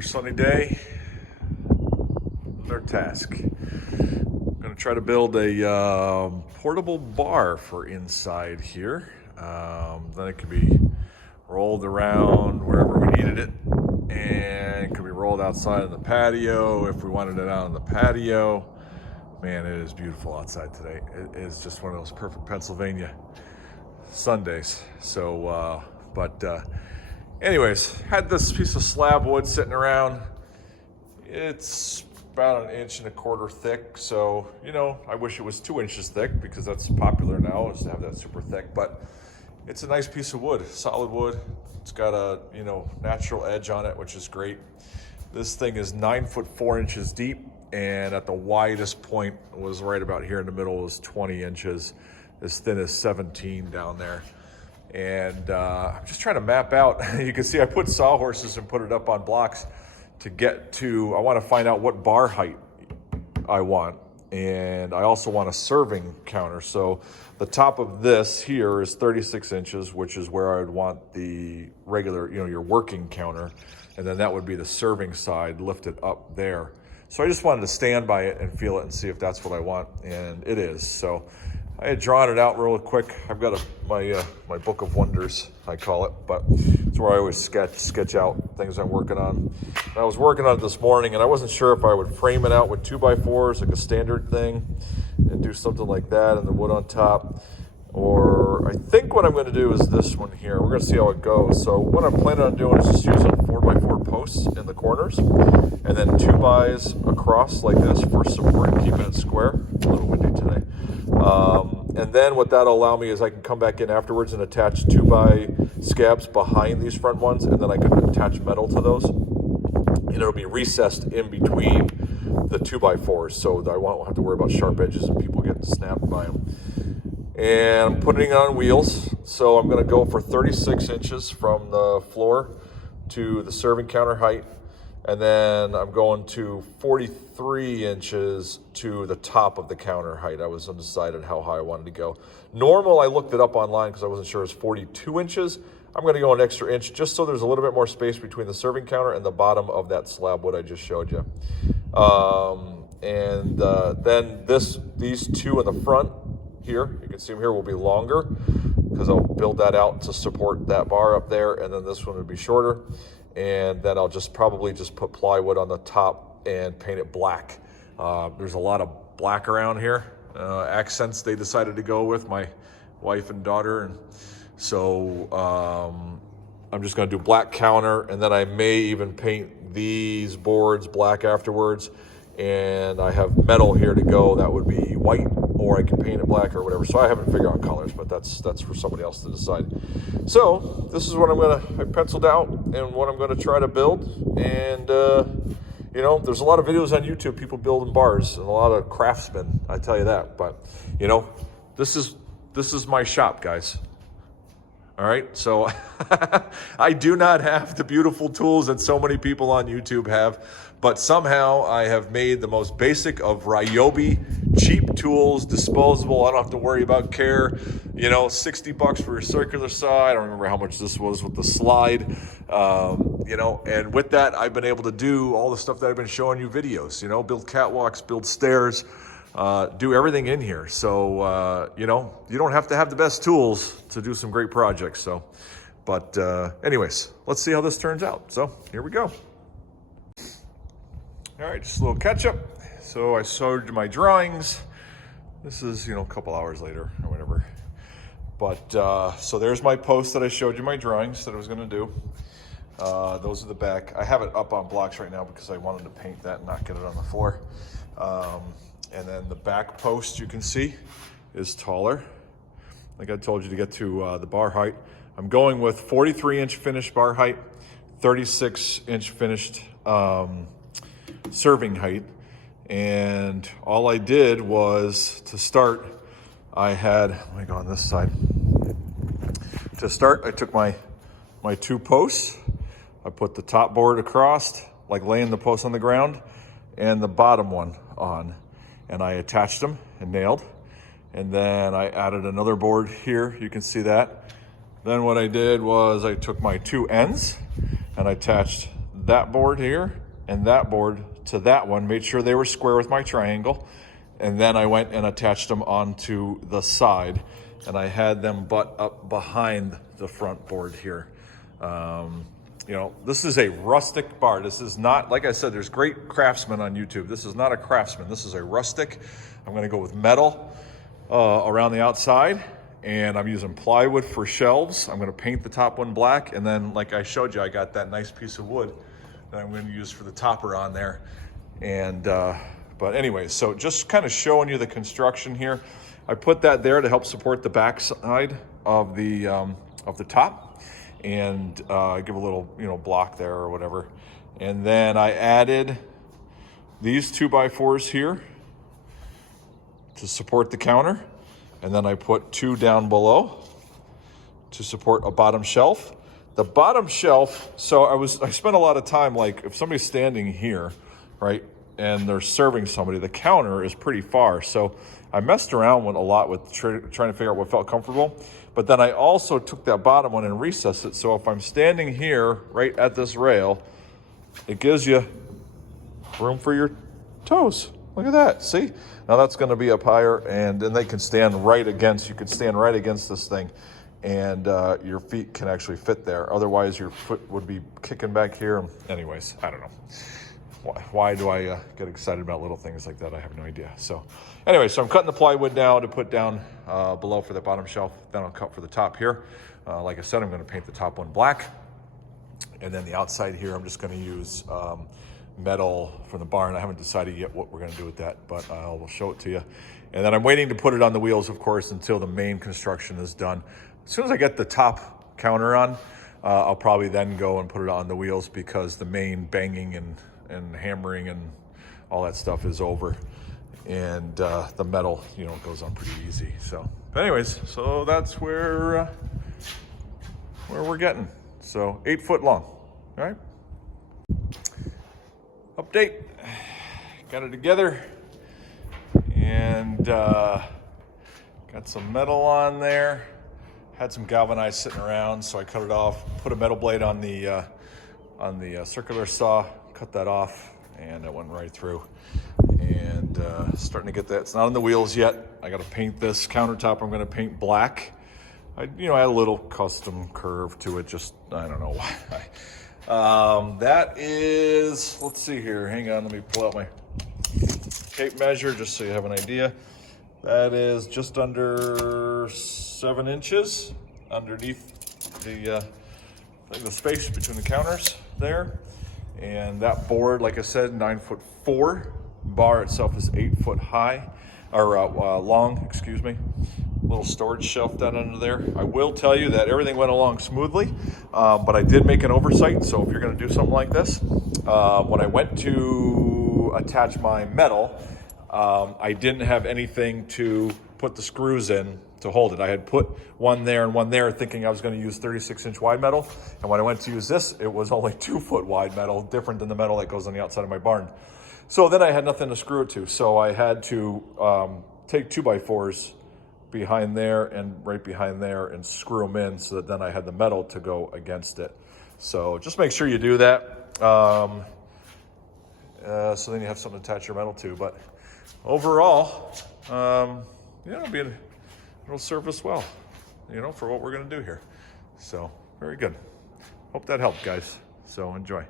Another sunny day, another task. I'm going to try to build a portable bar for inside here. Then it can be rolled around wherever we needed it, and it could be rolled outside on the patio if we wanted it out on the patio. Man, it is beautiful outside today. It is just one of those perfect Pennsylvania Sundays. So, anyways, had this piece of slab wood sitting around. It's about 1.25 inches thick. So, I wish it was 2 inches thick because that's popular now, is to have that super thick. But it's a nice piece of wood, solid wood. It's got a, natural edge on it, which is great. This thing is 9 foot 4 inches deep, and at the widest point was right about here in the middle, was 20 inches, as thin as 17 down there. And I'm just trying to map out. You can see I put sawhorses and put it up on blocks to get to, I want to find out what bar height I want. And I also want a serving counter. So the top of this here is 36 inches, which is where I would want the regular, your working counter. And then that would be the serving side lifted up there. So I just wanted to stand by it and feel it and see if that's what I want. And it is. So I had drawn it out real quick. I've got my book of wonders, I call it, but it's where I always sketch out things I'm working on. And I was working on it this morning, and I wasn't sure if I would frame it out with 2x4s, like a standard thing, and do something like that, and the wood on top. Or I think what I'm going to do is this one here. We're going to see how it goes. So what I'm planning on doing is just using 4x4 posts in the corners, and then 2x's across like this for support, keeping it square. It's a little windy today. And then what that'll allow me is I can come back in afterwards and attach 2x scabs behind these front ones, and then I can attach metal to those. And it'll be recessed in between the 2x4s, so that I won't have to worry about sharp edges and people getting snapped by them. And I'm putting it on wheels, so I'm going to go for 36 inches from the floor to the serving counter height. And then I'm going to 43 inches to the top of the counter height. I was undecided how high I wanted to go. Normal, I looked it up online because I wasn't sure, it's 42 inches. I'm going to go an extra inch just so there's a little bit more space between the serving counter and the bottom of that slab wood I just showed you. Then these two in the front here, you can see them here, will be longer because I'll build that out to support that bar up there, and then this one would be shorter. And then I'll probably just put plywood on the top and paint it black. There's a lot of black around here. Accents they decided to go with, my wife and daughter. And so I'm just gonna do black counter, and then I may even paint these boards black afterwards. And I have metal here to go that would be white, or I can paint it black or whatever. So I haven't figured out colors, but that's for somebody else to decide. So this is what I penciled out and what I'm gonna try to build. And there's a lot of videos on YouTube, people building bars, and a lot of craftsmen, I tell you that. But this is my shop, guys. All right, so I do not have the beautiful tools that so many people on YouTube have, but somehow I have made the most basic of Ryobi cheap tools, disposable. I don't have to worry about care. $60 for a circular saw. I don't remember how much this was with the slide. And with that, I've been able to do all the stuff that I've been showing you videos. Build catwalks, build stairs. Do everything in here. So, you don't have to have the best tools to do some great projects. So, but anyways, let's see how this turns out. So here we go. All right, just a little catch up. So I showed you my drawings. This is, a couple hours later or whatever. But so there's my post that I showed you my drawings that I was going to do. Those are the back. I have it up on blocks right now because I wanted to paint that and not get it on the floor. And then the back post, you can see, is taller. Like I told you, to get to the bar height. I'm going with 43-inch finished bar height, 36-inch finished serving height. And all I did was, to start, let me go on this side. To start, I took my two posts. I put the top board across, like laying the post on the ground, and the bottom one on. And I attached them and nailed. And then I added another board here, you can see that. Then what I did was I took my two ends and I attached that board here and that board to that one, made sure they were square with my triangle. And then I went and attached them onto the side, and I had them butt up behind the front board here. You know, this is a rustic bar. This is not, like I said, there's great craftsmen on YouTube. This is not a craftsman. This is a rustic. I'm gonna go with metal around the outside, and I'm using plywood for shelves. I'm gonna paint the top one black, and then like I showed you, I got that nice piece of wood that I'm gonna use for the topper on there. And, but anyways, so just kind of showing you the construction here. I put that there to help support the back side of the top, and give a little, you know, block there or whatever. And then I added these 2x4s here to support the counter. And then I put 2 down below to support a bottom shelf. The bottom shelf, so I spent a lot of time, like if somebody's standing here, right, and they're serving somebody, the counter is pretty far. So I messed around with a lot with trying to figure out what felt comfortable. But then I also took that bottom one and recessed it. So if I'm standing here right at this rail, it gives you room for your toes. Look at that, see? Now that's gonna be up higher, and then they can stand right against, you could stand right against this thing, and your feet can actually fit there. Otherwise your foot would be kicking back here. Anyways, I don't know. Why do I get excited about little things like that? I have no idea. So anyway, so I'm cutting the plywood now to put down below for the bottom shelf. Then I'll cut for the top here. Like I said, I'm gonna paint the top one black. And then the outside here, I'm just gonna use metal from the barn. I haven't decided yet what we're gonna do with that, but I'll show it to you. And then I'm waiting to put it on the wheels, of course, until the main construction is done. As soon as I get the top counter on, I'll probably then go and put it on the wheels, because the main banging and hammering and all that stuff is over, and the metal, you know, goes on pretty easy. So, but anyways, so that's where we're getting. So 8 foot long. All right. Update. Got it together, and got some metal on there. Had some galvanized sitting around, so I cut it off. Put a metal blade on the circular saw. Cut that off, and it went right through. And starting to get that. It's not on the wheels yet. I got to paint this countertop. I'm going to paint black. I add a little custom curve to it. Just, I don't know why. That is, let's see here. Hang on, let me pull out my tape measure just so you have an idea. That is just under 7 inches underneath the space between the counters there. And that board, like I said, 9'4". Bar itself is 8 foot high, or long, excuse me. Little storage shelf down under there. I will tell you that everything went along smoothly, but I did make an oversight. So if you're gonna do something like this, when I went to attach my metal, I didn't have anything to put the screws in to hold it. I had put one there and one there, thinking I was going to use 36-inch wide metal. And when I went to use this, it was only 2 foot wide metal, different than the metal that goes on the outside of my barn. So then I had nothing to screw it to. So I had to take 2x4s behind there and right behind there and screw them in, so that then I had the metal to go against it. So just make sure you do that. So then you have something to attach your metal to. But overall, it'll serve us well, for what we're gonna do here. So very good. Hope that helped, guys. So enjoy.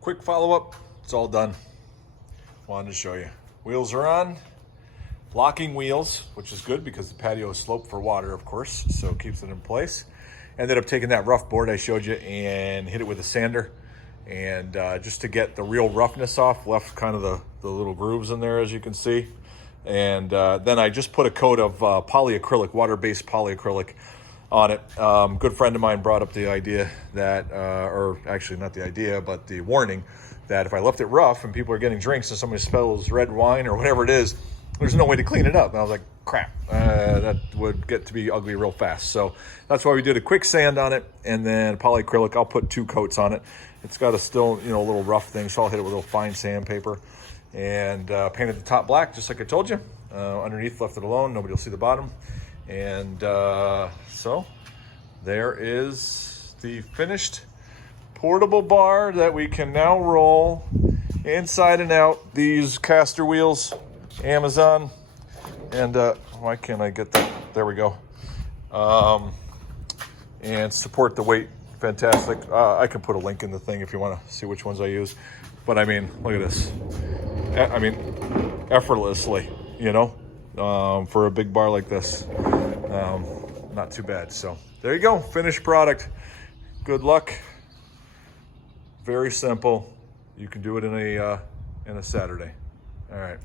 Quick follow-up, it's all done. Wanted to show you. Wheels are on, locking wheels, which is good because the patio is sloped for water, of course, so it keeps it in place. Ended up taking that rough board I showed you and hit it with a sander. And just to get the real roughness off, left kind of the little grooves in there, as you can see. And then I just put a coat of polyacrylic, water-based polyacrylic on it. Good friend of mine brought up the idea that, or actually not the idea, but the warning that if I left it rough and people are getting drinks and somebody spills red wine or whatever it is, there's no way to clean it up. And I was like, crap, that would get to be ugly real fast. So that's why we did a quick sand on it, and then polyacrylic. I'll put 2 coats on it. It's got a still, a little rough thing, so I'll hit it with a little fine sandpaper. And painted the top black, just like I told you. Underneath, left it alone. Nobody will see the bottom. And so there is the finished portable bar that we can now roll inside and out. These caster wheels, Amazon. And why can't I get that? There we go. And support the weight. Fantastic. I can put a link in the thing if you want to see which ones I use. But I mean, look at this. I mean, effortlessly, you know, for a big bar like this. Not too bad. So there you go. Finished product. Good luck. Very simple. You can do it in a Saturday. All right.